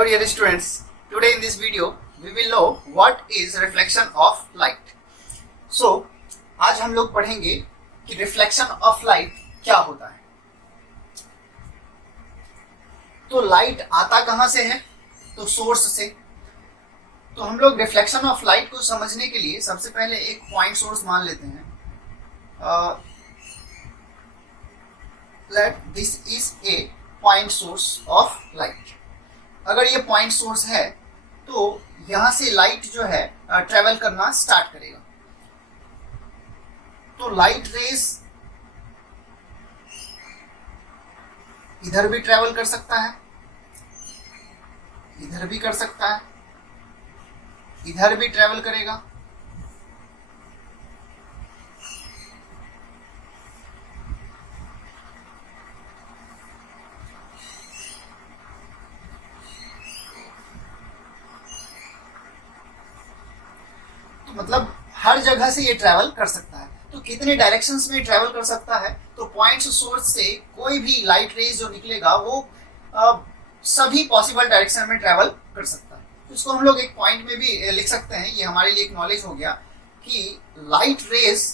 Hello dear students, today in this video we will know what is reflection of light. So आज हम लोग पढ़ेंगे कि reflection of light क्या होता है. तो लाइट आता कहाँ से है? तो सोर्स से. तो हम लोग रिफ्लेक्शन ऑफ लाइट को समझने के लिए सबसे पहले एक पॉइंट सोर्स मान लेते हैं. Let this is a point source of light. अगर ये पॉइंट सोर्स है तो यहां से लाइट जो है ट्रेवल करना स्टार्ट करेगा. तो लाइट रेज इधर भी ट्रेवल कर सकता है, इधर भी कर सकता है, इधर भी ट्रेवल करेगा. तो मतलब हर जगह से ये ट्रेवल कर सकता है. तो कितने डायरेक्शंस में ट्रेवल कर सकता है? तो पॉइंट सोर्स से कोई भी लाइट रेज जो निकलेगा वो सभी पॉसिबल डायरेक्शन में ट्रेवल कर सकता है. तो इसको हम लोग एक पॉइंट में भी लिख सकते हैं. ये हमारे लिए एक नॉलेज हो गया कि लाइट रेज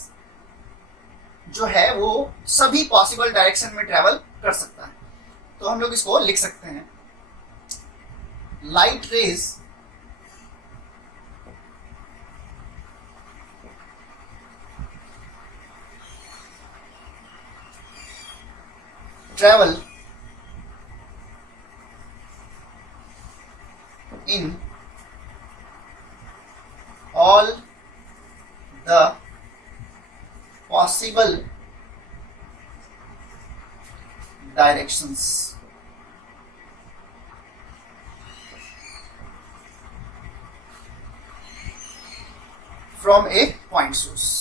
जो है वो सभी पॉसिबल डायरेक्शन में ट्रेवल कर सकता है. तो हम लोग इसको लिख सकते हैं light rays travel in all the possible directions from a point source.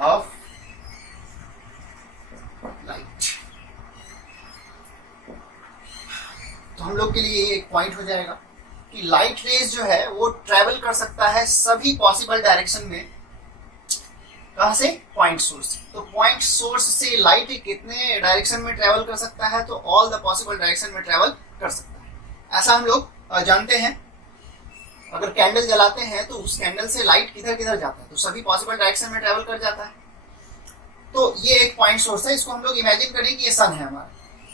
Of light. तो हम लोग के लिए ये एक पॉइंट हो जाएगा कि लाइट रेज जो है वो ट्रेवल कर सकता है सभी पॉसिबल डायरेक्शन में. कहां से? Point source. तो पॉइंट सोर्स से लाइट कितने डायरेक्शन में ट्रेवल कर सकता है? तो ऑल द पॉसिबल डायरेक्शन में ट्रेवल कर सकता है. ऐसा हम लोग जानते हैं. अगर कैंडल जलाते हैं तो उस कैंडल से लाइट किधर किधर जाता है? तो सभी पॉसिबल डायरेक्शन में ट्रेवल कर जाता है. तो ये एक पॉइंट सोर्स है. इसको हम लोग इमेजिन करें कि ये सन है हमारा.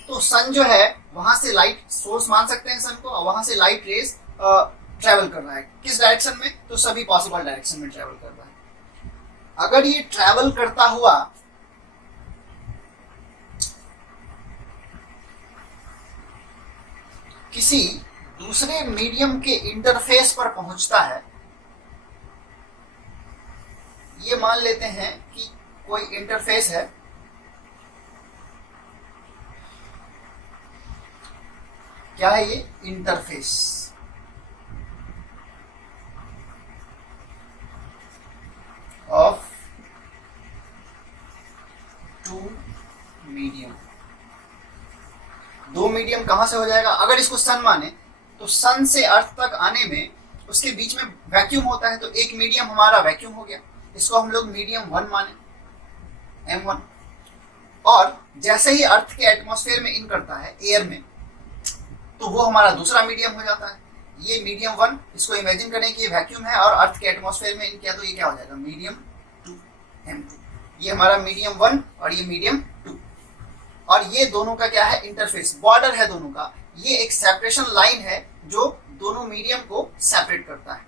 तो सन जो है वहां से लाइट सोर्स मान सकते हैं सन को, और वहां से लाइट रेज ट्रेवल कर रहा है. किस डायरेक्शन में? तो सभी पॉसिबल डायरेक्शन में ट्रेवल कर रहा है. अगर ये ट्रेवल करता हुआ किसी दूसरे मीडियम के इंटरफेस पर पहुंचता है, ये मान लेते हैं कि कोई इंटरफेस है. क्या है ये? Interface of two medium. दो मीडियम कहां से हो जाएगा? अगर इसको सन माने तो सन से अर्थ तक आने में उसके बीच में वैक्यूम होता है. तो एक मीडियम हमारा वैक्यूम हो गया. इसको हम लोग मीडियम 1 माने, M1. और जैसे ही अर्थ के एटमॉस्फेयर में इन करता है एयर में, तो वो हमारा दूसरा मीडियम हो जाता है. ये मीडियम 1. इसको इमेजिन करें कि ये वैक्यूम है और अर्थ के एटमॉस्फेयर में इन किया, तो ये क्या हो जाएगा? Medium 2, M2. ये हमारा मीडियम 1 और ये मीडियम 2. और ये दोनों का क्या है? इंटरफेस, बॉर्डर है दोनों का. ये एक सेपरेशन लाइन है जो दोनों मीडियम को सेपरेट करता है.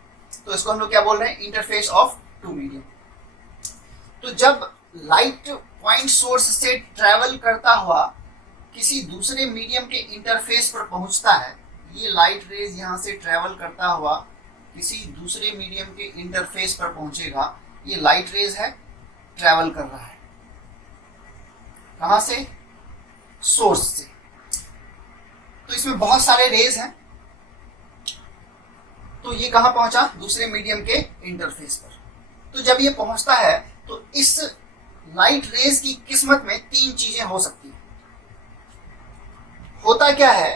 तो इसको हम लोग क्या बोल रहे हैं? Interface of two medium. तो जब लाइट पॉइंट सोर्स से ट्रेवल करता हुआ किसी दूसरे मीडियम के इंटरफेस पर पहुंचता है, ये लाइट रेज यहां से ट्रेवल करता हुआ किसी दूसरे मीडियम के इंटरफेस पर पहुंचेगा. ये लाइट रेज है, ट्रेवल कर रहा है. कहां से? सोर्स से. तो इसमें बहुत सारे रेज हैं. तो ये कहां पहुंचा? दूसरे मीडियम के इंटरफेस पर. तो जब ये पहुंचता है तो इस लाइट रेज की किस्मत में 3 चीजें हो सकती हैं. होता क्या है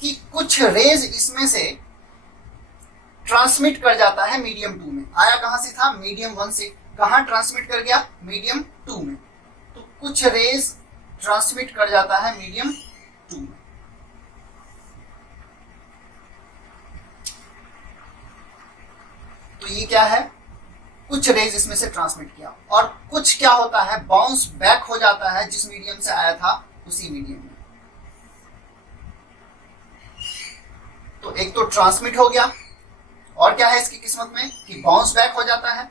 कि कुछ रेज इसमें से ट्रांसमिट कर जाता है मीडियम 2 में। आया कहां से था? मीडियम 1 से। कहां ट्रांसमिट कर गया? मीडियम 2 में। तो कुछ रेज ट्रांसमिट कर जाता है मीडियम 2 में। तो ये क्या है? कुछ रेज इसमें से ट्रांसमिट किया, और कुछ क्या होता है? बाउंस बैक हो जाता है जिस मीडियम से आया था उसी मीडियम में। तो एक तो ट्रांसमिट हो गया, और क्या है इसकी किस्मत में कि बाउंस बैक हो जाता है,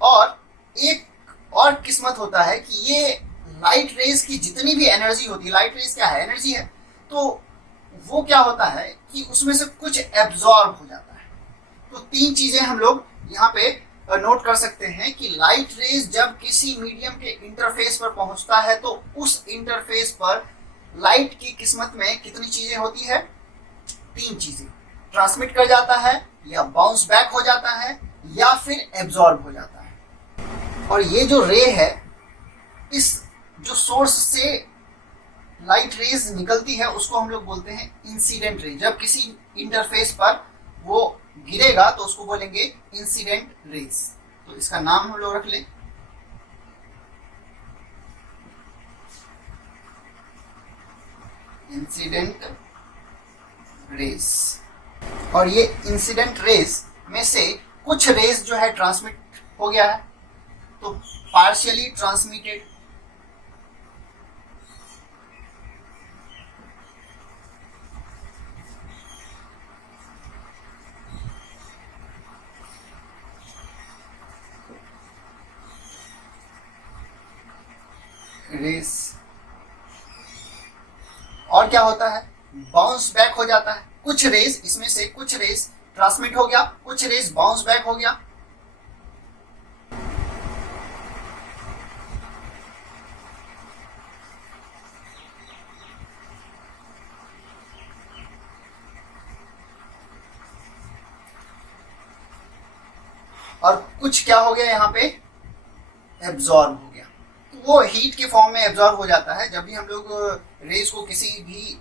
और एक और किस्मत होता है कि ये लाइट रेज की जितनी भी एनर्जी होती है, लाइट रेज क्या है? एनर्जी है। तो वो क्या होता है कि उसमें से कुछ एब्जॉर्ब हो जाता है। तो तीन चीजें हम लोग यहाँ पे नोट कर सकते हैं कि लाइट रेज जब किसी मीडियम के इंटरफेस पर पहुंचता है तो उस इंटरफेस पर लाइट की किस्मत में कितनी चीजें होती है? तीन चीजें। ट्रांसमिट कर जाता है, या बाउंस बैक हो जाता है, या फिर एब्जॉर्ब हो जाता है। और ये जो रे है, इस जो सोर्स से लाइट रेज निकलती है उसको हम लोग बोलते हैं इंसिडेंट रे। जब किसी इंटरफेस पर वो गिरेगा तो उसको बोलेंगे इंसिडेंट रेज। तो इसका नाम हम लोग रख लें इंसिडेंट रेज। और ये इंसिडेंट रेज में से कुछ रेज जो है ट्रांसमिट हो गया है, तो पार्शियली ट्रांसमिटेड, रेस। और क्या होता है? बाउंस बैक हो जाता है। कुछ रेस, इसमें से कुछ रेस ट्रांसमिट हो गया, कुछ रेस बाउंस बैक हो गया। और कुछ क्या हो गया यहाँ पे? एब्जॉर्ब हो गया। तो वो हीट के फॉर्म में एब्जॉर्ब हो जाता है। जब भी हम लोग रेस को किसी भी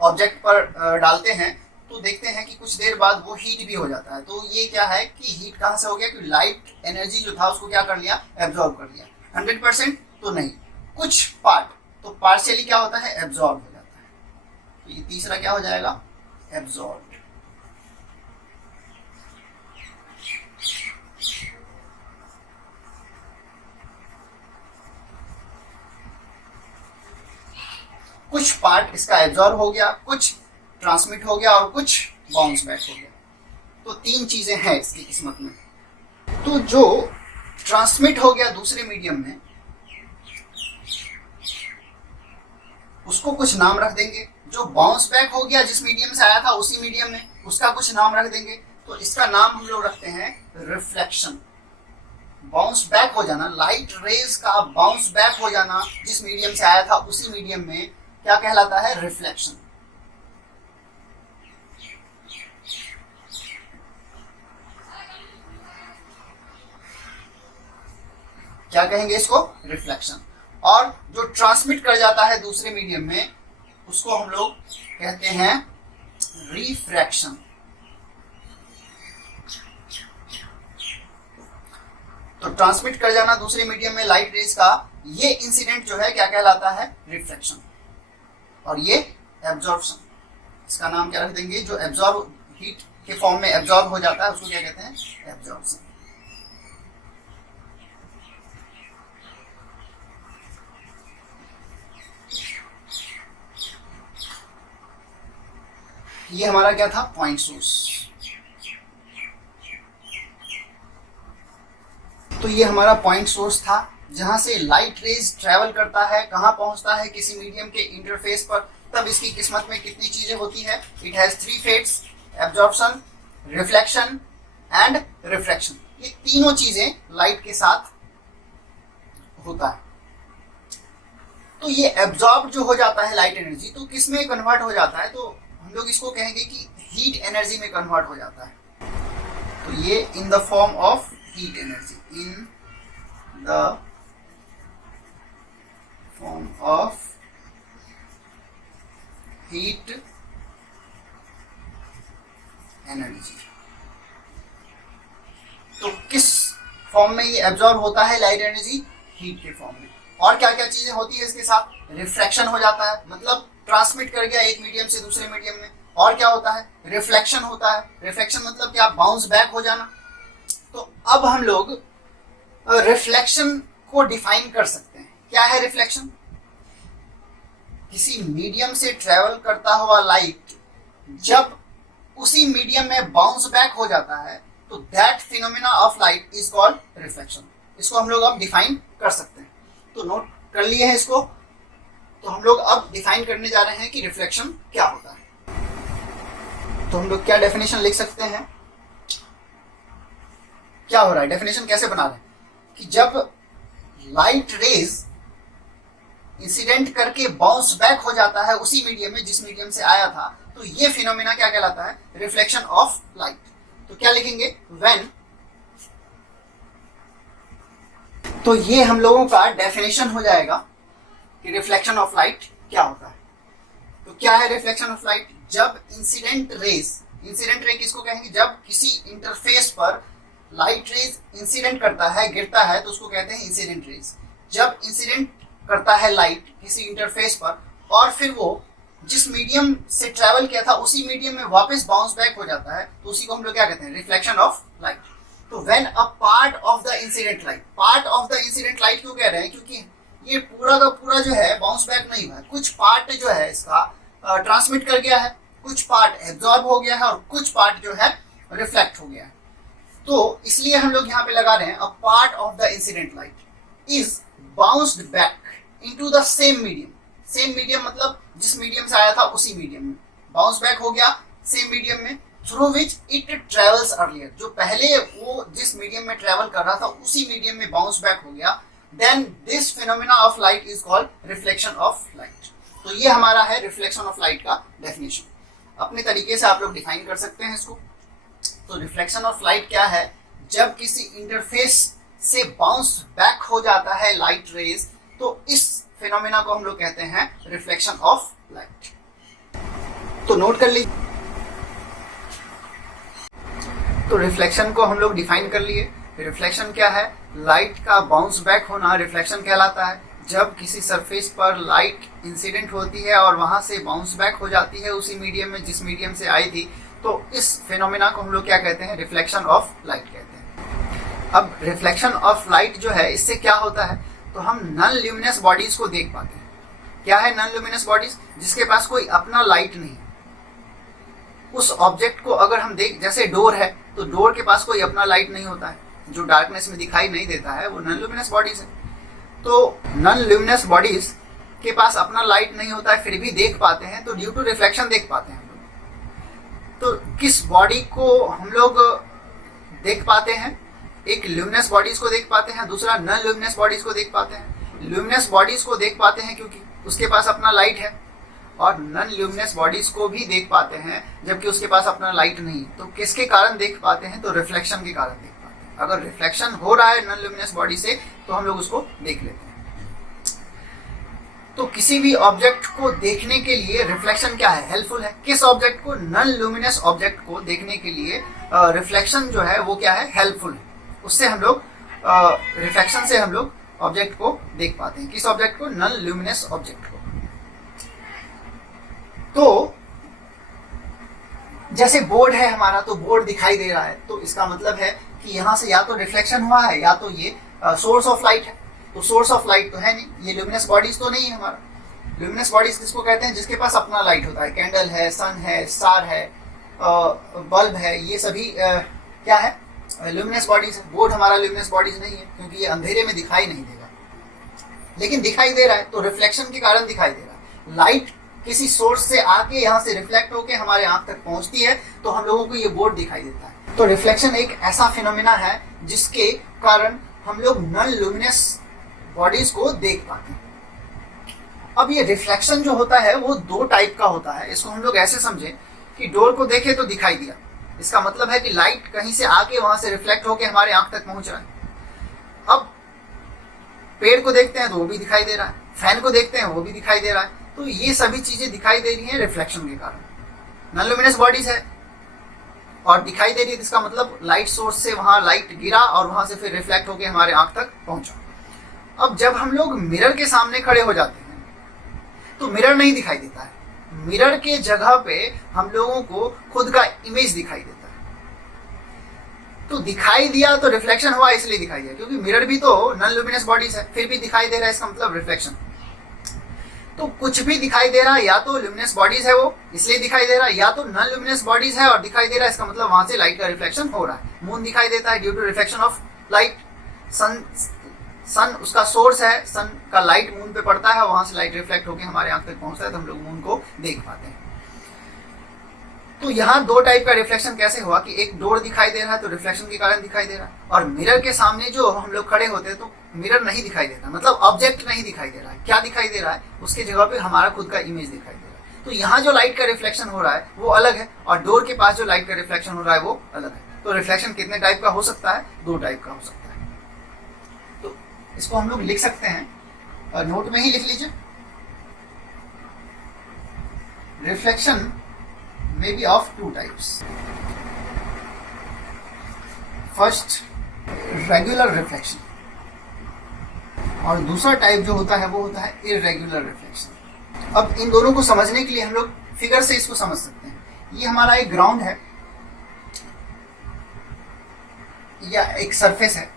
ऑब्जेक्ट पर डालते हैं तो देखते हैं कि कुछ देर बाद वो हीट भी हो जाता है। तो ये क्या है कि हीट कहाँ से हो गया? कि लाइट एनर्जी जो था उसको क्या कर लिया? एब्जॉर्ब कर लिया। 100% तो नहीं, कुछ पार्ट। तो पार्शियली क्या होता है? एब्जॉर्ब हो जाता है। तो ये तीसरा क्या हो जाएगा? एब्जॉर्ब। कुछ पार्ट इसका एब्जॉर्ब हो गया, कुछ ट्रांसमिट हो गया, और कुछ बाउंस बैक हो गया। तो तीन चीजें हैं इसकी किस्मत में। तो जो ट्रांसमिट हो गया दूसरे मीडियम में, उसको कुछ नाम रख देंगे। जो बाउंस बैक हो गया जिस मीडियम से आया था उसी मीडियम में, उसका कुछ नाम रख देंगे। तो इसका नाम हम लोग रखते हैं रिफ्लेक्शन। बाउंस बैक हो जाना, लाइट रेज का बाउंस बैक हो जाना जिस मीडियम से आया था उसी मीडियम में, क्या कहलाता है? रिफ्लेक्शन। क्या कहेंगे इसको? रिफ्लेक्शन। और जो ट्रांसमिट कर जाता है दूसरे मीडियम में उसको हम लोग कहते हैं रिफ्रैक्शन। तो ट्रांसमिट कर जाना दूसरे मीडियम में लाइट रेज का, ये इंसिडेंट जो है क्या कहलाता है? रिफ्लेक्शन। और ये एब्जॉर्प्शन। इसका नाम क्या रख देंगे? जो एब्जॉर्ब, हीट के फॉर्म में एब्जॉर्ब हो जाता है उसको क्या कहते हैं? एब्जॉर्प्शन। ये हमारा क्या था? Point source. तो ये हमारा पॉइंट सोर्स था जहां से लाइट रेज ट्रेवल करता है, कहां पहुंचता है? किसी मीडियम के इंटरफेस पर। तब इसकी किस्मत में कितनी चीजें होती है? It has 3 fates: absorption, reflection and refraction. ये तीनों चीजें लाइट के साथ होता है। तो ये एब्जॉर्ब जो हो जाता है लाइट एनर्जी, तो किस में कन्वर्ट हो जाता है? तो हम लोग इसको कहेंगे कि हीट एनर्जी में कन्वर्ट हो जाता है। तो ये in the form of heat energy, in the form of heat energy. तो किस फॉर्म में ये एब्जॉर्ब होता है लाइट एनर्जी? हीट के फॉर्म में। और क्या क्या चीजें होती है इसके साथ? रिफ्रैक्शन हो जाता है, मतलब ट्रांसमिट कर गया एक मीडियम से दूसरे मीडियम में। और क्या होता है? रिफ्लेक्शन होता है। रिफ्लेक्शन मतलब क्या? बाउंस बैक हो जाना। तो अब हम लोग रिफ्लेक्शन को डिफाइन कर सकते हैं। क्या है रिफ्लेक्शन? किसी मीडियम से ट्रेवल करता हुआ लाइट जब उसी मीडियम में बाउंस बैक हो जाता है तो that phenomena of light is called reflection. इसको हम लोग अब डिफाइन कर सकते हैं। तो नोट कर लिए हैं इसको। तो हम लोग अब डिफाइन करने जा रहे हैं कि रिफ्लेक्शन क्या होता है। तो हम लोग क्या डेफिनेशन लिख सकते हैं? क्या हो रहा है? डेफिनेशन कैसे बना रहे हैं कि जब लाइट रेज इंसिडेंट करके बाउंस बैक हो जाता है उसी मीडियम में जिस मीडियम से आया था, तो ये फिनोमेना क्या कहलाता है? Reflection of light. तो क्या लिखेंगे? व्हेन। तो ये हम लोगों का डेफिनेशन हो जाएगा कि रिफ्लेक्शन ऑफ लाइट क्या होता है। तो क्या है रिफ्लेक्शन ऑफ लाइट? जब इंसिडेंट रेज, इंसिडेंट रे किसको कहेंगे? जब किसी इंटरफेस पर लाइट रेज इंसिडेंट करता है, गिरता है, तो उसको कहते हैं इंसिडेंट रेज। जब इंसिडेंट करता है लाइट किसी इंटरफेस पर और फिर वो जिस मीडियम से ट्रेवल किया था उसी मीडियम में वापस बाउंस बैक हो जाता है, तो उसी को हम लोग क्या कहते हैं? Reflection of light. तो when a part of the incident light, part of the incident light क्यों कह रहे हैं? क्योंकि ये पूरा का पूरा जो है बाउंस बैक नहीं हुआ है। कुछ पार्ट जो है इसका ट्रांसमिट कर गया है, कुछ पार्ट एब्जॉर्ब हो गया है और कुछ पार्ट जो है रिफ्लेक्ट हो गया है। तो इसलिए हम लोग यहाँ पे लगा रहे हैं अ part of the incident light is bounced back into the same medium. Same medium मतलब जिस मीडियम से आया था उसी मीडियम में बाउंस बैक हो गया, सेम मीडियम में, through which it travels earlier. जो पहले वो जिस मीडियम में ट्रेवल कर रहा था उसी मीडियम में बाउंस बैक हो गया। Then this phenomena of light is called reflection of light. तो ये हमारा है रिफ्लेक्शन ऑफ लाइट का डेफिनेशन। अपने तरीके से आप लोग डिफाइन कर सकते हैं इसको। तो रिफ्लेक्शन ऑफ लाइट क्या है? जब किसी इंटरफेस से बाउंस बैक हो जाता है लाइट रेज, तो इस फिनोमेना को हम लोग कहते हैं रिफ्लेक्शन ऑफ लाइट। तो नोट कर लीजिए। तो रिफ्लेक्शन को हम लोग डिफाइन कर लिए। रिफ्लेक्शन क्या है? लाइट का बाउंस बैक होना रिफ्लेक्शन कहलाता है। जब किसी सरफेस पर लाइट इंसिडेंट होती है और वहां से बाउंस बैक हो जाती है उसी मीडियम में जिस मीडियम से आई थी, तो इस फिनोमेना को हम लोग क्या कहते हैं? रिफ्लेक्शन ऑफ लाइट कहते हैं। अब रिफ्लेक्शन ऑफ लाइट जो है, इससे क्या होता है? तो हम नॉन ल्यूमिनस बॉडीज को देख पाते हैं। क्या है नॉन ल्यूमिनस बॉडीज? जिसके पास कोई अपना लाइट नहीं है। उस ऑब्जेक्ट को अगर हम देख, जैसे डोर है, तो डोर के पास कोई अपना लाइट नहीं होता है, जो डार्कनेस में दिखाई नहीं देता है, वो नॉन ल्यूमिनस बॉडीज है। तो नॉन ल्यूमिनस बॉडीज के पास अपना लाइट नहीं होता है, फिर भी देख पाते हैं, तो ड्यू टू रिफ्लेक्शन देख पाते हैं हम लोग। तो किस बॉडी को हम लोग देख पाते हैं? एक ल्यूमिनस बॉडीज को देख पाते हैं, दूसरा नॉन ल्यूमिनस बॉडीज को देख पाते हैं। ल्यूमिनस बॉडीज को देख पाते हैं क्योंकि उसके पास अपना लाइट है, और नॉन ल्यूमिनस बॉडीज को भी देख पाते हैं जबकि उसके पास अपना लाइट नहीं। तो किसके कारण देख पाते हैं? तो रिफ्लेक्शन के कारण देख पाते हैं। अगर रिफ्लेक्शन हो रहा है नॉन ल्यूमिनस बॉडी से, तो हम लोग उसको देख लेते हैं। तो किसी भी ऑब्जेक्ट को देखने के लिए रिफ्लेक्शन क्या है? हेल्पफुल है। किस ऑब्जेक्ट को? नॉन ल्यूमिनस ऑब्जेक्ट को देखने के लिए रिफ्लेक्शन जो है वो क्या है? हेल्पफुल है। उससे हम लोग रिफ्लेक्शन से हम लोग ऑब्जेक्ट को देख पाते हैं। किस ऑब्जेक्ट को? नॉन ल्यूमिनस ऑब्जेक्ट को। तो जैसे बोर्ड है हमारा, तो बोर्ड दिखाई दे रहा है, तो इसका मतलब है कि यहाँ से या तो रिफ्लेक्शन हुआ है या तो ये सोर्स ऑफ लाइट है। तो सोर्स ऑफ लाइट तो है नहीं, ये ल्यूमिनस बॉडीज तो नहीं है हमारा। ल्यूमिनस बॉडीज किसको कहते हैं? जिसके पास अपना लाइट होता है। कैंडल है, सन है, स्टार है, बल्ब है, ये सभी क्या है? ल्यूमिनस बॉडीज है। बोर्ड हमारा ल्यूमिनस बॉडीज नहीं है क्योंकि ये अंधेरे में दिखाई नहीं देगा, लेकिन दिखाई दे रहा है, तो रिफ्लेक्शन के कारण दिखाई दे रहा है। लाइट किसी सोर्स से आके यहाँ से रिफ्लेक्ट होके हमारे आंख तक पहुंचती है, तो हम लोगों को ये बोर्ड दिखाई देता है। तो रिफ्लेक्शन एक ऐसा फिनोमेना है जिसके कारण हम लोग नॉन ल्यूमिनस बॉडीज को देख पाते हैं। अब ये रिफ्लेक्शन जो होता है वो दो टाइप का होता है। इसको हम लोग ऐसे समझे कि डोर को देखे तो दिखाई दिया, इसका मतलब है कि लाइट कहीं से आके वहां से रिफ्लेक्ट होके हमारे आंख तक पहुंच रहा है। अब पेड़ को देखते हैं तो वो भी दिखाई दे रहा है, फैन को देखते हैं वो भी दिखाई दे रहा है। तो ये सभी चीजें दिखाई दे रही हैं रिफ्लेक्शन के कारण। नॉन ल्यूमिनस बॉडीज है, और दिखाई दे रही है, इसका मतलब लाइट सोर्स से वहां लाइट गिरा और वहां से फिर रिफ्लेक्ट होकर हमारे आंख तक पहुंचा। अब जब हम लोग मिरर के सामने खड़े हो जाते हैं तो मिरर नहीं दिखाई देता है, मिरर के जगह पे हम लोगों को खुद का इमेज दिखाई देता है। तो दिखाई दिया तो रिफ्लेक्शन हुआ इसलिए दिखाई दिया, क्योंकि मिरर भी तो नॉन लुमिनस बॉडीज है, फिर भी दिखाई दे रहा है, इसका मतलब रिफ्लेक्शन। तो कुछ भी दिखाई दे रहा है, या तो लुमिनस बॉडीज है वो इसलिए दिखाई दे रहा है, या तो नॉन लुमिनस बॉडीज है और दिखाई दे रहा है, इसका मतलब वहां से लाइट का रिफ्लेक्शन हो रहा है। मून दिखाई देता है due to reflection of light. Sun उसका सोर्स है, सन का लाइट मून पे पड़ता है, वहां से लाइट रिफ्लेक्ट होकर हमारे आंख तक पहुंचता है तो हम लोग मून को देख पाते हैं। तो यहाँ दो टाइप का रिफ्लेक्शन कैसे हुआ कि एक डोर दिखाई दे रहा है तो रिफ्लेक्शन के कारण दिखाई दे रहा है, और मिरर के सामने जो हम लोग खड़े होते हैं तो मिरर नहीं दिखाई देता, मतलब ऑब्जेक्ट नहीं दिखाई दे रहा है। क्या दिखाई दे रहा है, उसके जगह पे हमारा खुद का इमेज दिखाई दे रहा है। तो यहाँ जो लाइट का रिफ्लेक्शन हो रहा है वो अलग है, और डोर के पास जो लाइट का रिफ्लेक्शन हो रहा है वो अलग है। तो रिफ्लेक्शन कितने टाइप का हो सकता है, दो टाइप का हो सकता है। तो इसको हम लोग लिख सकते हैं, नोट में ही लिख लीजिए। Reflection may be of two types. First, regular reflection, और दूसरा टाइप जो होता है वो होता है irregular reflection। अब इन दोनों को समझने के लिए हम लोग फिगर से इसको समझ सकते हैं। ये हमारा एक ग्राउंड है या एक सरफेस है,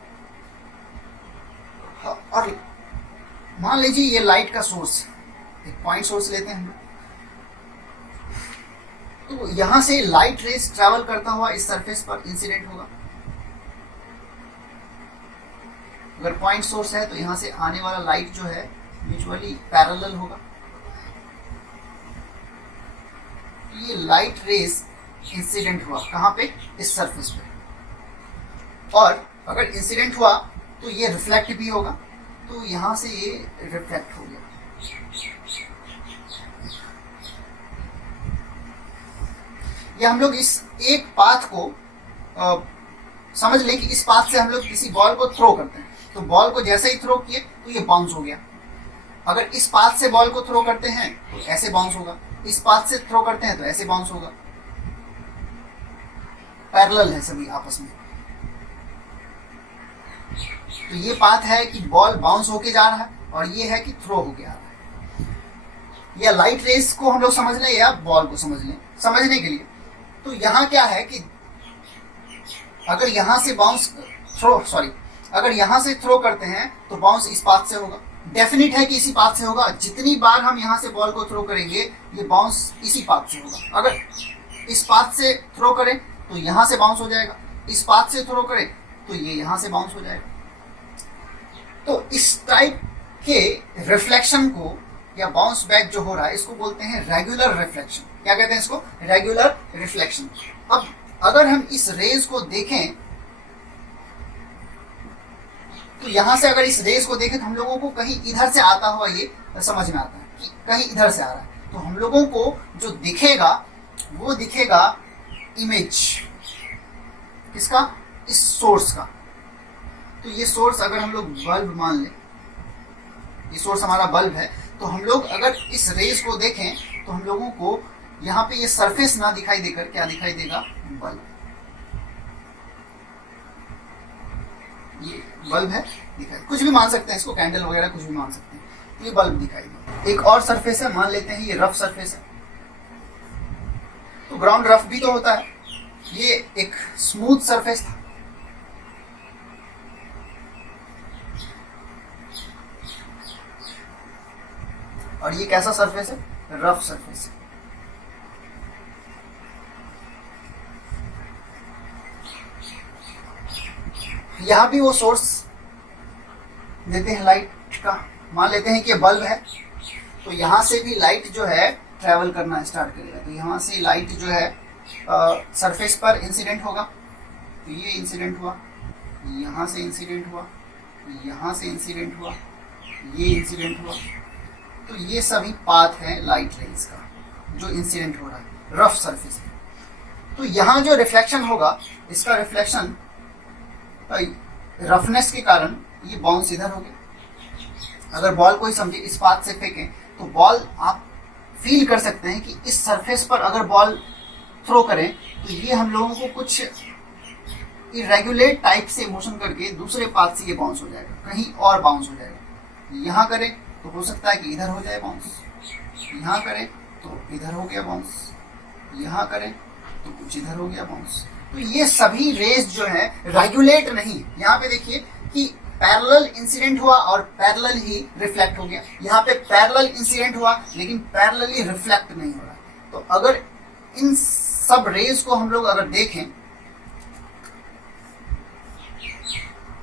और मान लीजिए ये लाइट का सोर्स, एक पॉइंट सोर्स लेते हैं हम लोग। तो यहां से लाइट रेस ट्रैवल करता हुआ इस सरफेस पर इंसिडेंट होगा। अगर पॉइंट सोर्स है तो यहां से आने वाला लाइट जो है म्यूचुअली पैरेलल होगा। ये लाइट रेस इंसिडेंट हुआ कहां पे, इस सरफेस पे, और अगर इंसिडेंट हुआ तो ये रिफ्लेक्ट भी होगा, तो यहां से ये रिफ्लेक्ट हो गया। या हम लोग इस एक पाथ को समझ लें कि इस पाथ से हम लोग किसी बॉल को थ्रो करते हैं, तो बॉल को जैसे ही थ्रो किए तो ये बाउंस हो गया। अगर इस पाथ से बॉल को थ्रो करते हैं तो ऐसे बाउंस होगा, इस पाथ से थ्रो करते हैं तो ऐसे बाउंस होगा। पैरेलल है सभी आपस में। तो ये पाथ है कि बॉल बाउंस होके जा रहा है, और ये है कि थ्रो होके आ रहा है। या लाइट रेस को हम लोग समझ लें या बॉल को समझ लें, समझने के लिए तो यहाँ क्या है कि अगर यहाँ से अगर यहाँ से थ्रो करते हैं तो बाउंस इस पाथ से होगा। डेफिनेट है कि इसी पाथ से होगा। जितनी बार हम यहाँ से बॉल को थ्रो करेंगे ये बाउंस इसी पाथ से होगा। अगर इस पाथ से थ्रो करें तो यहाँ से बाउंस हो जाएगा, इस पाथ से थ्रो करें तो ये यहाँ से बाउंस हो जाएगा। तो इस टाइप के रिफ्लेक्शन को या बाउंस बैक जो हो रहा है इसको बोलते हैं रेगुलर रिफ्लेक्शन। क्या कहते हैं इसको, रेगुलर रिफ्लेक्शन। अब अगर हम इस रेज को देखें तो यहां से अगर इस रेज को देखें तो हम लोगों को कहीं इधर से आता हुआ ये समझ में आता है कि कहीं इधर से आ रहा है। तो हम लोगों को जो दिखेगा वो दिखेगा इमेज किसका, इस सोर्स का। तो ये सोर्स अगर हम लोग बल्ब मान लें, ये सोर्स हमारा बल्ब है, तो हम लोग अगर इस रेज को देखें तो हम लोगों को यहाँ पे ये सरफेस ना दिखाई देकर क्या दिखाई देगा, बल्ब। ये बल्ब है, दिखाई, कुछ भी मान सकते हैं इसको, कैंडल वगैरह कुछ भी मान सकते हैं। तो ये बल्ब दिखाई देगा। एक और सरफेस है, मान लेते हैं ये रफ सरफेस है। तो ग्राउंड रफ भी तो होता है, ये एक स्मूथ सरफेस था। और ये कैसा सरफेस है, रफ सरफेस है। यहां भी वो सोर्स देते हैं लाइट का, मान लेते हैं कि ये बल्ब है, तो यहां से भी लाइट जो है ट्रैवल करना स्टार्ट करेगा। तो यहां से लाइट जो है सरफेस पर इंसिडेंट होगा, तो ये इंसिडेंट हुआ, यहां से इंसिडेंट हुआ, यहां से इंसिडेंट हुआ, ये इंसिडेंट हुआ। तो ये सभी पाथ है लाइट रेज का जो इंसिडेंट हो रहा है, रफ सरफेस है। तो यहाँ जो रिफ्लेक्शन होगा, इसका रिफ्लेक्शन रफनेस के कारण ये बाउंस इधर हो गया। अगर बॉल को ही समझे इस पाथ से फेंकें तो बॉल आप फील कर सकते हैं कि इस सरफेस पर अगर बॉल थ्रो करें तो ये हम लोगों को कुछ इरेगुलर टाइप से मोशन करके दूसरे पाथ से ये बाउंस हो जाएगा, कहीं और बाउंस हो जाएगा। यहाँ करें तो हो सकता है कि इधर हो जाए बाउंस, यहाँ करें तो इधर हो गया बाउंस, यहाँ करें तो कुछ इधर हो गया बाउंस। तो ये सभी रेज जो है रेगुलेट नहीं है। यहाँ पे देखिए कि पैरेलल इंसिडेंट हुआ और पैरेलल ही रिफ्लेक्ट हो गया। यहाँ पे पैरेलल इंसिडेंट हुआ लेकिन पैरेलली रिफ्लेक्ट नहीं हो रहा। तो अगर इन सब रेज को हम लोग अगर देखें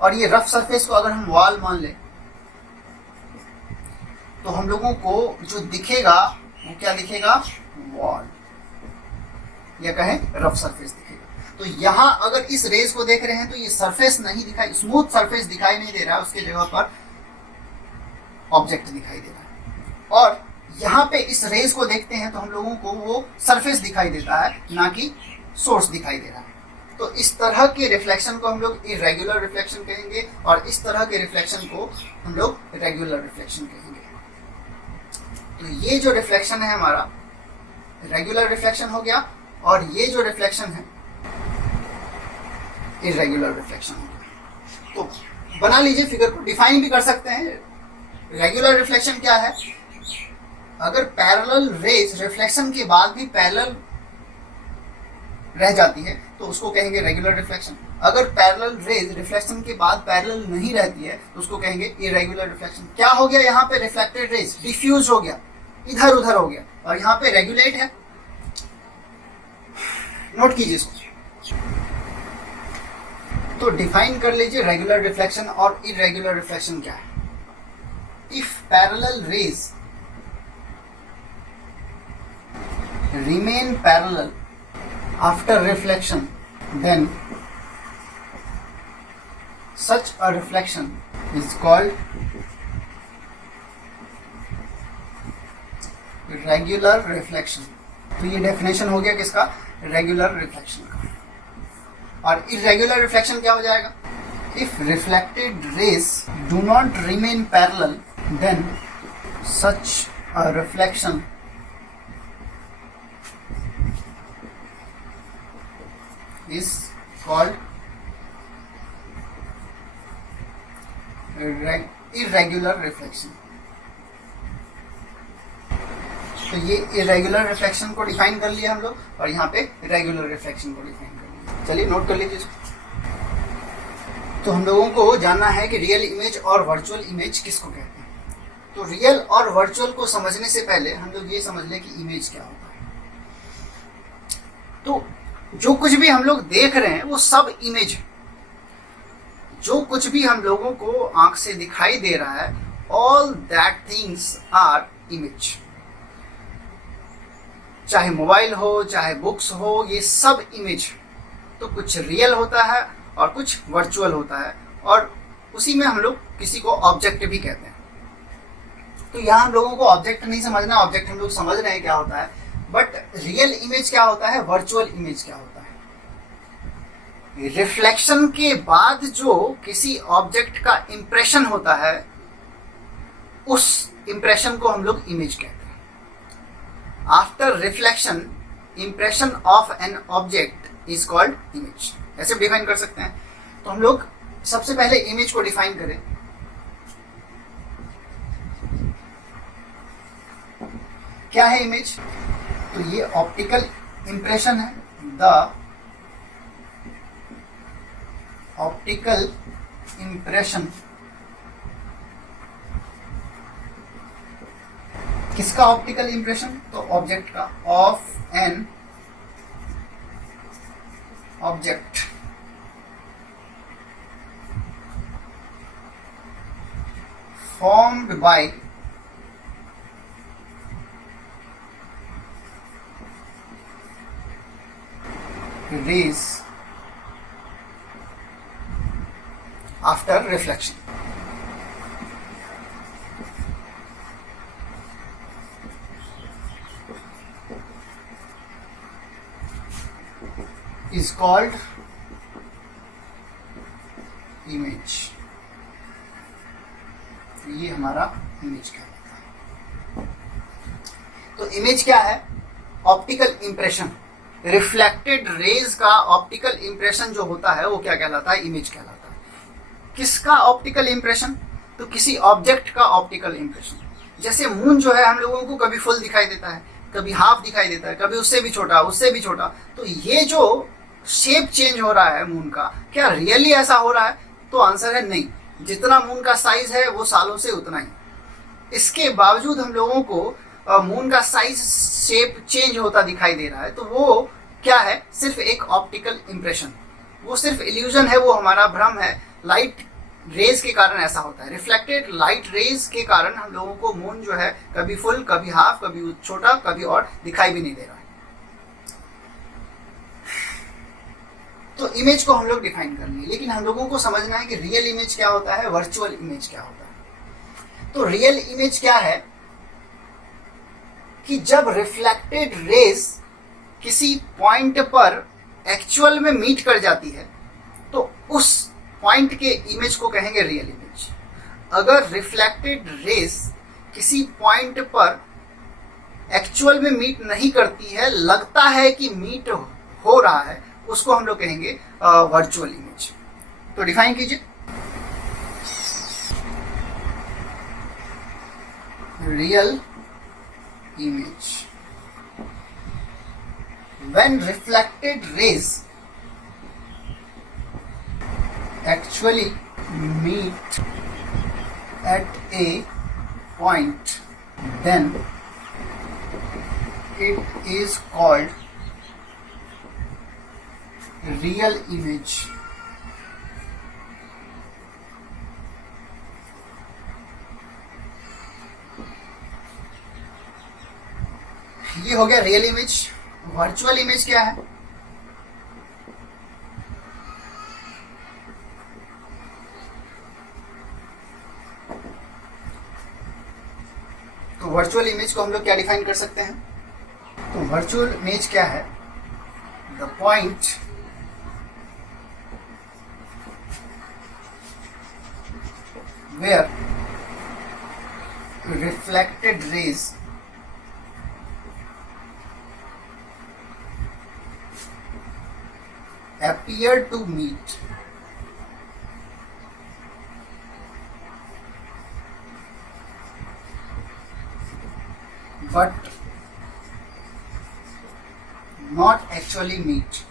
और ये रफ सरफेस को अगर हम वॉल मान लें तो हम लोगों को जो दिखेगा वो क्या दिखेगा, वॉल, या कहें रफ सरफेस दिखेगा। तो यहाँ अगर इस रेज को देख रहे हैं तो ये सरफेस नहीं दिखाई, स्मूथ सरफेस दिखाई नहीं दे रहा है, उसके जगह पर ऑब्जेक्ट दिखाई दे रहा है। और यहाँ पे इस रेज को देखते हैं तो हम लोगों को वो सरफेस दिखाई देता है, ना कि सोर्स दिखाई दे रहा है। तो इस तरह के रिफ्लेक्शन को हम लोग इरेगुलर रिफ्लेक्शन कहेंगे और इस तरह के रिफ्लेक्शन को हम लोग रेगुलर रिफ्लेक्शन कहेंगे। तो ये जो रिफ्लेक्शन है हमारा रेगुलर रिफ्लेक्शन हो गया और ये जो रिफ्लेक्शन है इरेगुलर रिफ्लेक्शन हो गया। तो बना लीजिए, फिगर को डिफाइन भी कर सकते हैं। रेगुलर रिफ्लेक्शन क्या है, अगर पैरेलल रेज रिफ्लेक्शन के बाद भी पैरेलल रह जाती है तो उसको कहेंगे रेगुलर रिफ्लेक्शन। अगर पैरेलल रेज रिफ्लेक्शन के बाद पैरेलल नहीं रहती है तो उसको कहेंगे इरेगुलर रिफ्लेक्शन। क्या हो गया, यहाँ पे रिफ्लेक्टेड रेज डिफ्यूज हो गया, इधर उधर हो गया, और यहाँ पे रेगुलेट है। नोट कीजिए इसको। तो डिफाइन कर लीजिए रेगुलर रिफ्लेक्शन और इरेगुलर रिफ्लेक्शन क्या है। If parallel raise remain parallel after reflection, then such a reflection is called regular reflection। तो ये डेफिनेशन हो गया किसका, रेगुलर रिफ्लेक्शन का। और irregular रिफ्लेक्शन क्या हो जाएगा, if reflected rays do not remain parallel, then such a reflection is called irregular reflection। तो ये irregular reflection को डिफाइन कर लिया हम लोग और यहाँ पे रेगुलर रिफ्लेक्शन को डिफाइन कर लिया। चलिए नोट कर लीजिए इसको। तो हम लोगों को जानना है कि रियल इमेज और वर्चुअल इमेज किसको कहते हैं। तो रियल और वर्चुअल को समझने से पहले हम लोग ये समझ लें कि इमेज क्या होता है। तो जो कुछ भी हम लोग देख रहे हैं वो सब इमेज है। जो कुछ भी हम लोगों को आंख से दिखाई दे रहा है, all that things are image. चाहे मोबाइल हो, चाहे बुक्स हो, ये सब इमेज। तो कुछ रियल होता है और कुछ वर्चुअल होता है, और उसी में हम लोग किसी को ऑब्जेक्ट भी कहते हैं। तो यहाँ हम लोगों को ऑब्जेक्ट नहीं समझना, ऑब्जेक्ट हम लोग समझ रहे हैं क्या होता है, बट रियल इमेज क्या होता है, वर्चुअल इमेज क्या होता है। रिफ्लेक्शन के बाद जो किसी ऑब्जेक्ट का इंप्रेशन होता है उस इंप्रेशन को हम लोग इमेज कहते हैं। After reflection impression of an object is called image. ऐसे डिफाइन कर सकते हैं। तो हम लोग सबसे पहले इमेज को डिफाइन करें। क्या है इमेज? तो ये ऑप्टिकल इंप्रेशन है। द ऑप्टिकल इंप्रेशन किसका ऑप्टिकल इंप्रेशन? तो ऑब्जेक्ट का, of an object formed by rays after reflection. Is called image। ये हमारा इमेज कहलाता है। तो इमेज क्या है? Optical impression. रिफ्लेक्टेड रेज का ऑप्टिकल इंप्रेशन जो होता है वो क्या कहलाता है? इमेज कहलाता है। किसका ऑप्टिकल इंप्रेशन? तो किसी ऑब्जेक्ट का ऑप्टिकल इंप्रेशन। जैसे मून जो है हम लोगों को कभी फुल दिखाई देता है, कभी हाफ दिखाई देता है, कभी उससे भी छोटा, उससे भी छोटा। तो ये जो शेप चेंज हो रहा है मून का, क्या रियली ऐसा हो रहा है? तो आंसर है नहीं। जितना मून का साइज है वो सालों से उतना ही। इसके बावजूद हम लोगों को मून का साइज, शेप चेंज होता दिखाई दे रहा है। तो वो क्या है? सिर्फ एक ऑप्टिकल इंप्रेशन, वो सिर्फ इल्यूजन है, वो हमारा भ्रम है। लाइट रेज के कारण ऐसा होता है। रिफ्लेक्टेड लाइट रेज के कारण हम लोगों को मून जो है कभी फुल, कभी हाफ, कभी छोटा, कभी और दिखाई भी नहीं दे रहा है। तो इमेज को हम लोग डिफाइन कर लिए, लेकिन हम लोगों को समझना है कि रियल इमेज क्या होता है, वर्चुअल इमेज क्या होता है। तो रियल इमेज क्या है कि जब रिफ्लेक्टेड रेज किसी पॉइंट पर एक्चुअल में मीट कर जाती है तो उस पॉइंट के इमेज को कहेंगे रियल इमेज। अगर रिफ्लेक्टेड रेज किसी पॉइंट पर एक्चुअल में मीट नहीं करती है, लगता है कि मीट हो रहा है, उसको हम लोग कहेंगे वर्चुअल इमेज। तो डिफाइन कीजिए। Real image, when reflected rays actually meet at a point, then it is called real image. ये हो गया रियल इमेज। वर्चुअल इमेज क्या है? तो वर्चुअल इमेज को हम लोग क्या डिफाइन कर सकते हैं? तो वर्चुअल इमेज क्या है? The point where reflected rays appear to meet but not actually meet,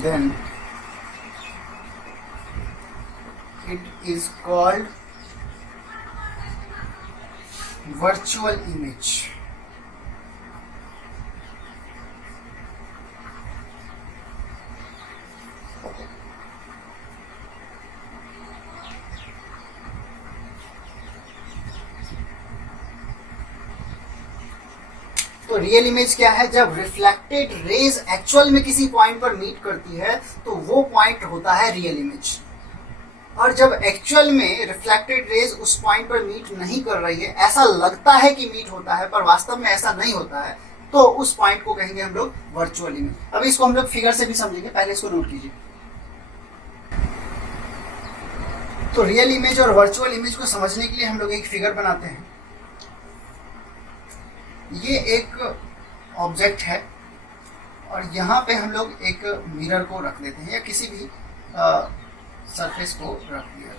then it is called virtual image. तो रियल इमेज क्या है? जब रिफ्लेक्टेड रेज एक्चुअल में किसी पॉइंट पर मीट करती है तो वो पॉइंट होता है रियल इमेज। और जब एक्चुअल में रिफ्लेक्टेड रेज उस पॉइंट पर मीट नहीं कर रही है, ऐसा लगता है कि मीट होता है पर वास्तव में ऐसा नहीं होता है, तो उस पॉइंट को कहेंगे हम लोग वर्चुअल इमेज। अब इसको हम लोग फिगर से भी समझेंगे, पहले इसको नोट कीजिए। तो रियल इमेज और वर्चुअल इमेज को समझने के लिए हम लोग एक फिगर बनाते हैं। ये एक ऑब्जेक्ट है और यहाँ पे हम लोग एक मिरर को रख देते हैं या किसी भी सरफेस को रख दिया।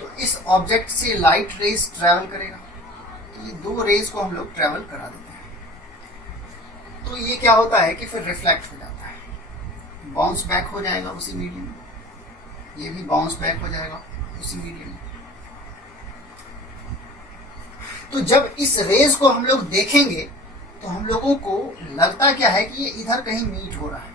तो इस ऑब्जेक्ट से लाइट रेज ट्रैवल करेगा, तो ये दो रेज को हम लोग ट्रैवल करा देते हैं। तो ये क्या होता है कि फिर रिफ्लेक्ट हो जाता है, बाउंस बैक हो जाएगा उसी मीडियम में, ये भी बाउंस बैक हो जाएगा उसी मीडियम में। तो जब इस रेज को हम लोग देखेंगे तो हम लोगों को लगता क्या है कि ये इधर कहीं मीट हो रहा है,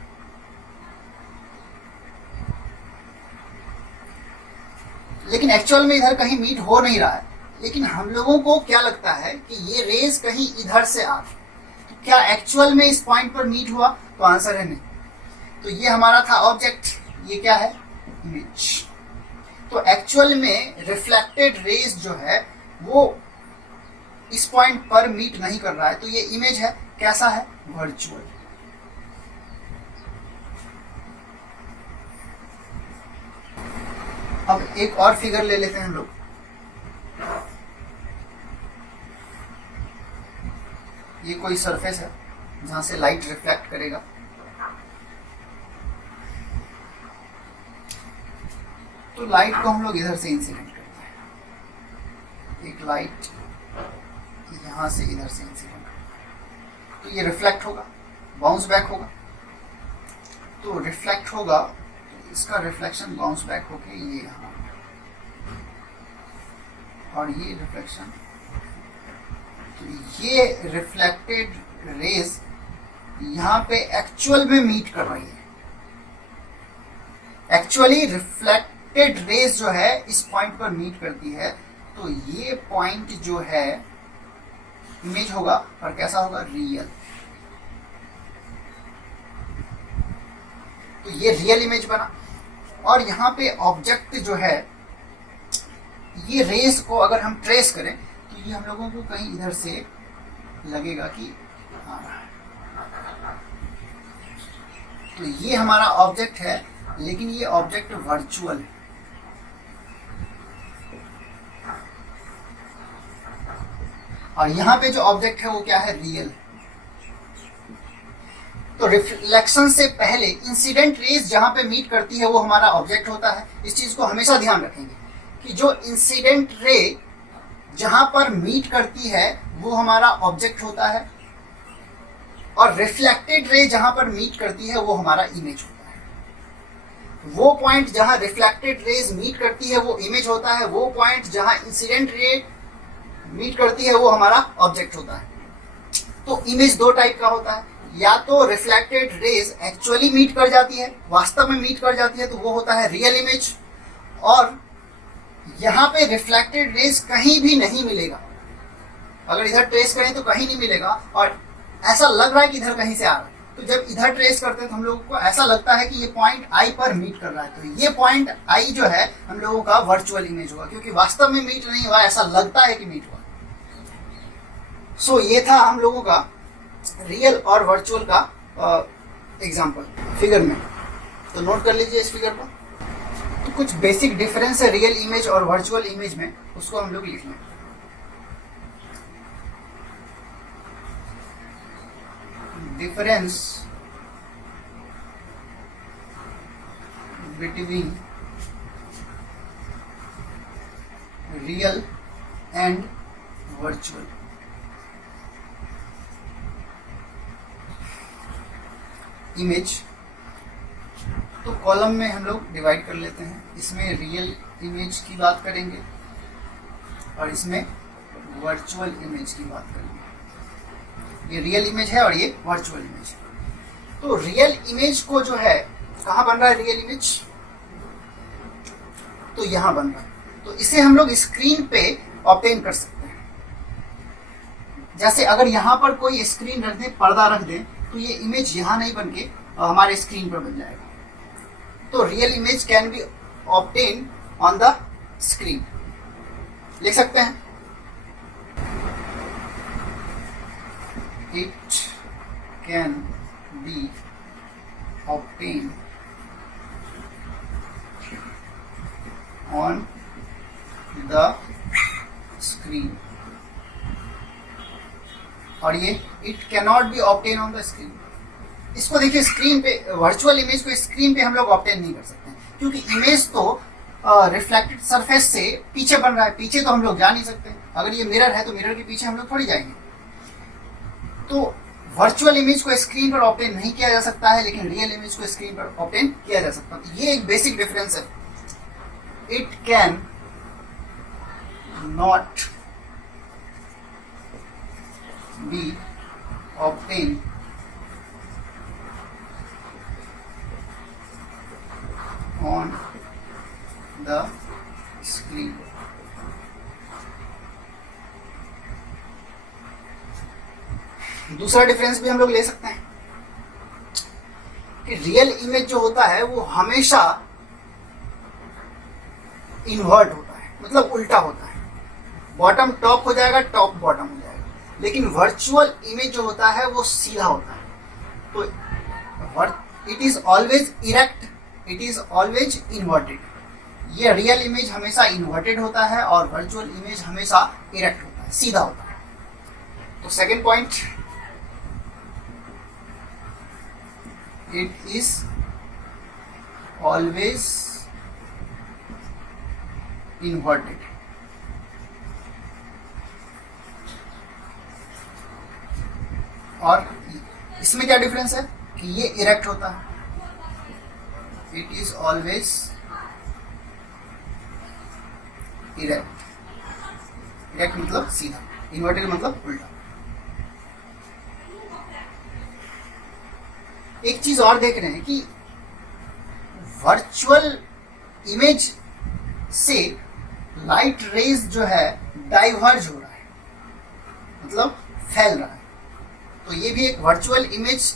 लेकिन एक्चुअल में इधर कहीं मीट हो नहीं रहा है। लेकिन हम लोगों को क्या लगता है कि ये रेज कहीं इधर से आ रही। तो क्या एक्चुअल में इस पॉइंट पर मीट हुआ? तो आंसर है नहीं। तो ये हमारा था ऑब्जेक्ट, ये क्या है? इमेज। तो एक्चुअल में रिफ्लेक्टेड रेज जो है वो इस पॉइंट पर मीट नहीं कर रहा है, तो ये इमेज है। कैसा है? वर्चुअल। अब एक और फिगर ले लेते हैं हम लोग। ये कोई सरफेस है जहां से लाइट रिफ्लेक्ट करेगा, तो लाइट को हम लोग इधर से इंसिडेंट करते हैं, एक लाइट यहां से इधर से इंसिडेंट होगा, तो ये रिफ्लेक्ट होगा, बाउंस बैक होगा, तो रिफ्लेक्ट होगा, तो इसका रिफ्लेक्शन बाउंस बैक होके ये यहाँ, और ये रिफ्लेक्शन, तो ये रिफ्लेक्टेड रेज यहाँ पे एक्चुअल में मीट कर रही है। एक्चुअली रिफ्लेक्टेड रेज जो है इस पॉइंट पर मीट करती है, तो ये पॉइंट जो है इमेज होगा, और कैसा होगा, रियल। तो ये रियल इमेज बना, और यहाँ पे ऑब्जेक्ट जो है, ये रेस को अगर हम ट्रेस करें तो ये हम लोगों को कहीं इधर से लगेगा कि आ रहा है, तो ये हमारा ऑब्जेक्ट है, लेकिन ये ऑब्जेक्ट वर्चुअल है। और यहाँ पे जो ऑब्जेक्ट है वो क्या है, रियल। तो रिफ्लेक्शन से पहले इंसिडेंट रेज जहां पे मीट करती है वो हमारा ऑब्जेक्ट होता है। इस चीज को हमेशा ध्यान रखेंगे कि जो इंसिडेंट रे जहां पर मीट करती है वो हमारा ऑब्जेक्ट होता है, और रिफ्लेक्टेड रे जहां पर मीट करती है वो हमारा इमेज होता है। वो पॉइंट जहां रिफ्लेक्टेड रेज मीट करती है वो इमेज होता है, वो पॉइंट जहां इंसिडेंट रे मीट करती है वो हमारा ऑब्जेक्ट होता है। तो इमेज दो टाइप का होता है, या तो रिफ्लेक्टेड रेज एक्चुअली मीट कर जाती है, वास्तव में मीट कर जाती है, तो वो होता है रियल इमेज, और यहाँ पे रिफ्लेक्टेड रेज कहीं भी नहीं मिलेगा। अगर इधर ट्रेस करें तो कहीं नहीं मिलेगा, और ऐसा लग रहा है कि इधर कहीं से आ रहा है, तो जब इधर ट्रेस करते हैं तो हम लोगों को ऐसा लगता है कि ये पॉइंट आई पर मीट कर रहा है, तो ये पॉइंट आई जो है हम लोगों का वर्चुअल इमेज होगा, क्योंकि वास्तव में मीट नहीं हुआ, ऐसा लगता है कि मीट हुआ। सो ये था हम लोगों का रियल और वर्चुअल का एग्जाम्पल फिगर में। तो नोट कर लीजिए इस फिगर को। तो कुछ बेसिक डिफरेंस है रियल इमेज और वर्चुअल इमेज में, उसको हम लोग लिख लें। Difference between real and virtual. Image तो कॉलम में हम लोग डिवाइड कर लेते हैं, इसमें रियल इमेज की बात करेंगे और इसमें वर्चुअल इमेज की बात करेंगे। ये रियल इमेज है और ये वर्चुअल इमेज है। तो रियल इमेज को जो है कहाँ बन रहा है रियल इमेज, तो यहाँ बन रहा है। तो इसे हम लोग स्क्रीन पे ऑब्टेन कर सकते हैं। जैसे अगर यहाँ पर कोई स्क्रीन रख दें, पर्दा रख दें, तो ये इमेज यहाँ नहीं बन के हमारे स्क्रीन पर बन जाएगा। तो real image can be obtain on the screen, लिख सकते हैं। It can be obtain on the screen, और ये it cannot be obtain on the screen. इसको देखिए, स्क्रीन पे वर्चुअल इमेज को स्क्रीन पे हम लोग ऑब्टेन नहीं कर सकते हैं, क्योंकि इमेज तो रिफ्लेक्टेड सरफेस से पीछे बन रहा है, पीछे तो हम लोग जा नहीं सकते। अगर ये मिरर है तो मिरर के पीछे हम लोग थोड़ी जाएंगे। तो वर्चुअल इमेज को स्क्रीन पर ऑब्टेन नहीं किया जा सकता है, लेकिन रियल इमेज को स्क्रीन पर ऑब्टेन किया जा सकता है। ये एक बेसिक डिफरेंस है। It can not be obtain on the screen। दूसरा डिफरेंस भी हम लोग ले सकते हैं कि रियल इमेज जो होता है वो हमेशा इन्वर्ट होता है, मतलब उल्टा होता है। बॉटम टॉप हो जाएगा, टॉप बॉटम हो जाएगा। लेकिन वर्चुअल इमेज जो होता है वो सीधा होता है। तो it is always erect, it is always inverted. ये रियल इमेज हमेशा इन्वर्टेड होता है और वर्चुअल इमेज हमेशा इरेक्ट होता है, सीधा होता है। तो second point, it is always inverted. और इसमें क्या डिफरेंस है कि ये इरेक्ट होता है, it is always erect. Erect मतलब सीधा, इन्वर्टेड मतलब उल्टा. एक चीज और देख रहे हैं कि वर्चुअल इमेज से लाइट रेज जो है डाइवर्ज हो रहा है, मतलब फैल रहा है. तो ये भी एक वर्चुअल इमेज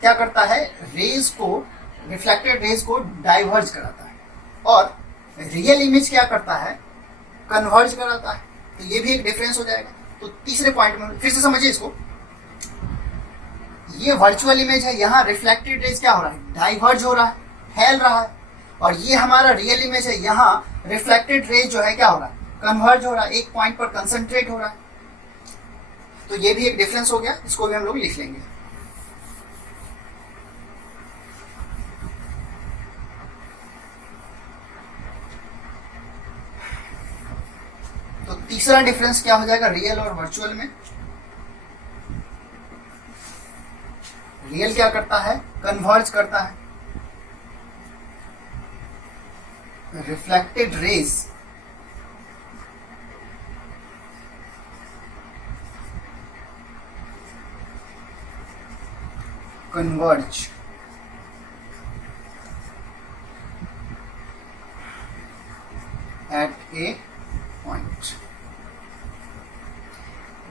क्या करता है, रेज को, रिफ्लेक्टेड रेज को डाइवर्ज कराता है, और रियल इमेज क्या करता है, कन्वर्ज कराता है. तो ये भी एक डिफरेंस हो जाएगा. तो तीसरे पॉइंट में फिर से समझिए इसको. ये वर्चुअल इमेज है, यहाँ रिफ्लेक्टेड रेज क्या हो रहा है, डाइवर्ज हो रहा है, फैल रहा है. और ये हमारा रियल इमेज है, यहाँ रिफ्लेक्टेड रेज जो है क्या हो रहा है, कन्वर्ज हो रहा है, एक पॉइंट पर कंसंट्रेट हो रहा है. तो ये भी एक डिफरेंस हो गया, इसको भी हम लोग लिख लेंगे. तो तीसरा डिफरेंस क्या हो जाएगा रियल और वर्चुअल में. रियल क्या करता है, कन्वर्ज करता है. Reflected raise converge. At a point.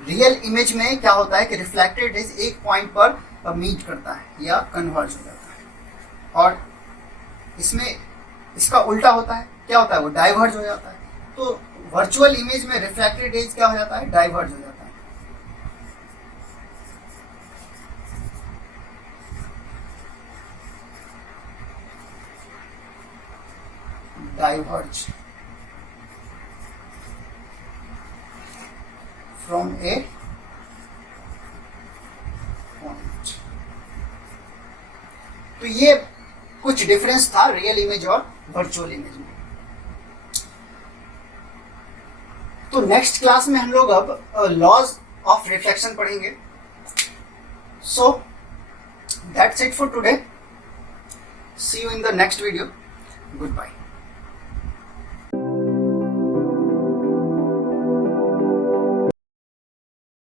Real image में क्या होता है कि रिफ्लेक्टेड रेज एक पॉइंट पर मीट करता है या कन्वर्ज हो जाता है, और इसमें इसका उल्टा होता है, क्या होता है, वो डाइवर्ज हो जाता है. तो वर्चुअल इमेज में रिफ्लेक्टेड रेज क्या हो जाता है, डाइवर्ज हो जाता है. diverge from a point. तो ये कुछ डिफरेंस था रियल इमेज और वर्चुअल इमेज में. तो नेक्स्ट क्लास में हम लोग अब लॉज ऑफ रिफ्लेक्शन पढ़ेंगे. So that's it for today. See you in the next video. Goodbye.